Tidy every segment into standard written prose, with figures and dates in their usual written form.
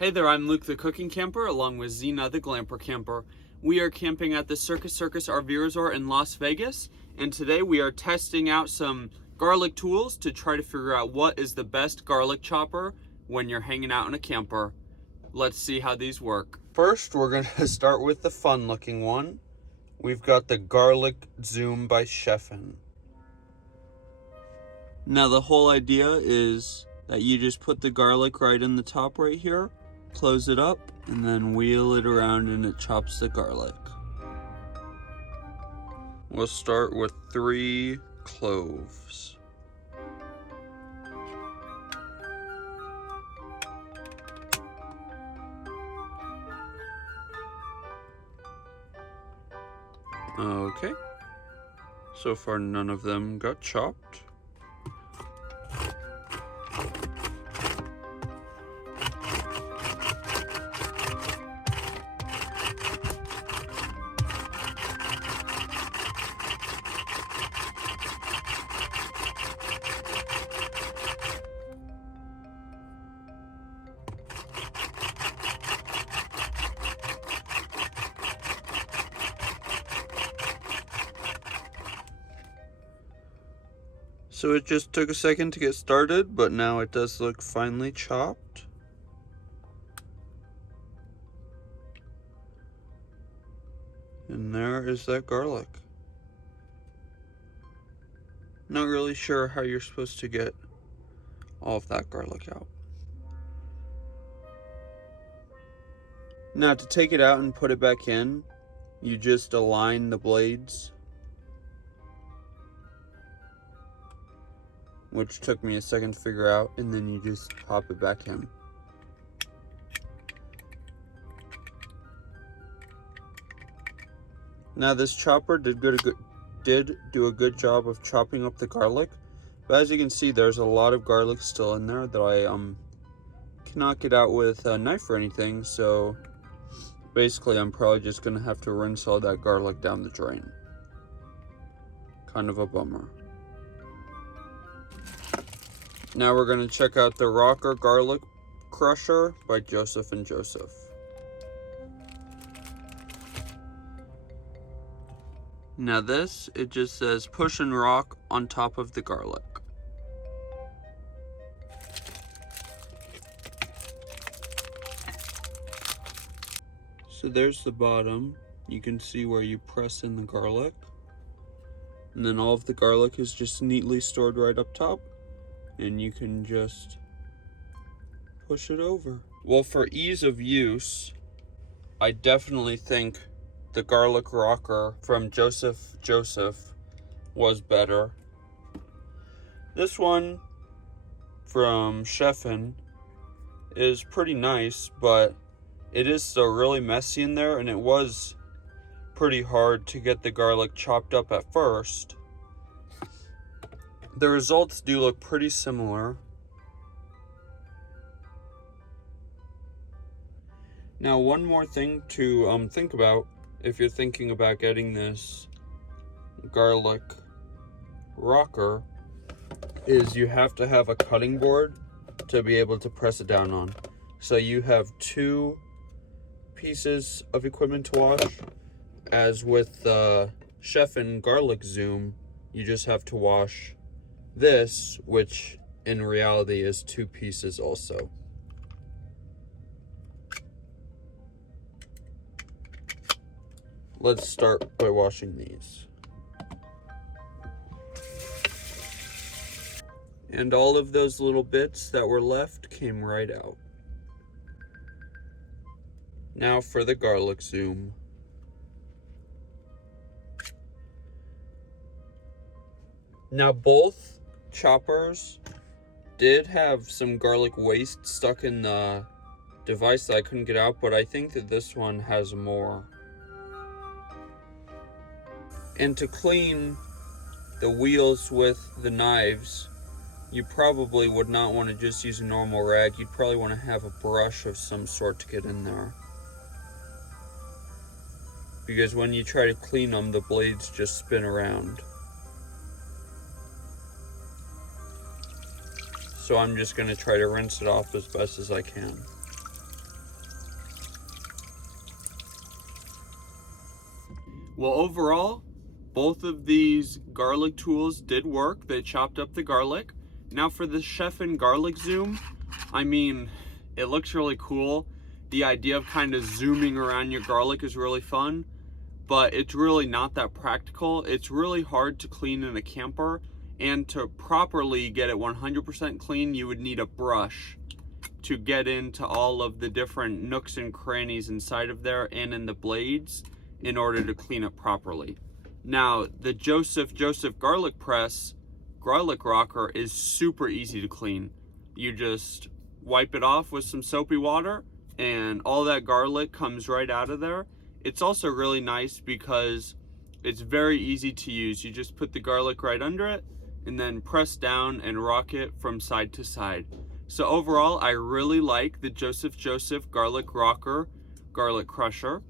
Hey there, I'm Luke the Cooking Camper along with Zena the Glamper Camper. We are camping at the Circus RV Resort in Las Vegas, and today we are testing out some garlic tools to try to figure out what is the best garlic chopper when you're hanging out in a camper. Let's see how these work. First, we're going to start with the fun looking one. We've got the Garliczoom by Chef'n. Now the whole idea is that you just put the garlic right in the top right here, close it up, and then wheel it around and it chops the garlic. We'll start with 3 cloves. Okay, so far none of them got chopped. So it just took a second to get started, but now it does look finely chopped. And there is that garlic. Not really sure how you're supposed to get all of that garlic out. Now to take it out and put it back in, you just align the blades, which took me a second to figure out, and then you just pop it back in. Now this chopper did do a good job of chopping up the garlic, but as you can see, there's a lot of garlic still in there that I cannot get out with a knife or anything, so basically I'm probably just gonna have to rinse all that garlic down the drain. Kind of a bummer. Now we're going to check out the Rocker Garlic Crusher by Chef'n Garliczoom. Now this, it just says push and rock on top of the garlic. So there's the bottom. You can see where you press in the garlic. And then all of the garlic is just neatly stored right up top. And you can just push it over. Well, for ease of use, I definitely think the garlic rocker from Joseph was better. This one from Chef'n is pretty nice, but it is still really messy in there, and it was pretty hard to get the garlic chopped up at first. The results do look pretty similar. Now, one more thing to think about if you're thinking about getting this garlic rocker is you have to have a cutting board to be able to press it down on. So you have 2 pieces of equipment to wash. As with the Chef'n Garliczoom, you just have to wash this, which in reality is 2 pieces also. Let's start by washing these. And all of those little bits that were left came right out. Now for the Garliczoom. Now both choppers did have some garlic waste stuck in the device that I couldn't get out, but I think that this one has more. And to clean the wheels with the knives, you probably would not want to just use a normal rag. You'd probably want to have a brush of some sort to get in there. Because when you try to clean them, the blades just spin around. So I'm just going to try to rinse it off as best as I can. Well, overall, both of these garlic tools did work. They chopped up the garlic. Now for the Chef'n Garliczoom, I mean, it looks really cool. The idea of kind of zooming around your garlic is really fun, but it's really not that practical. It's really hard to clean in a camper, and to properly get it 100% clean, you would need a brush to get into all of the different nooks and crannies inside of there and in the blades in order to clean it properly. Now, the Joseph Garlic Press garlic rocker is super easy to clean. You just wipe it off with some soapy water and all that garlic comes right out of there. It's also really nice because it's very easy to use. You just put the garlic right under it and then press down and rock it from side to side. So overall, I really like the Joseph Garlic Rocker Garlic Crusher.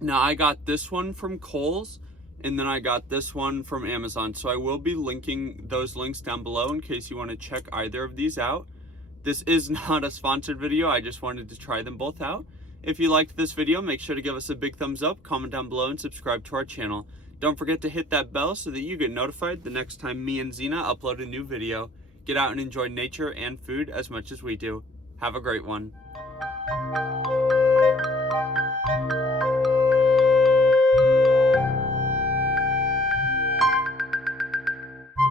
Now I got this one from Kohl's, and then I got this one from Amazon. So I will be linking those links down below in case you want to check either of these out. This is not a sponsored video, I just wanted to try them both out. If you liked this video, make sure to give us a big thumbs up, comment down below, and subscribe to our channel. Don't forget to hit that bell so that you get notified the next time me and Zena upload a new video. Get out and enjoy nature and food as much as we do. Have a great one.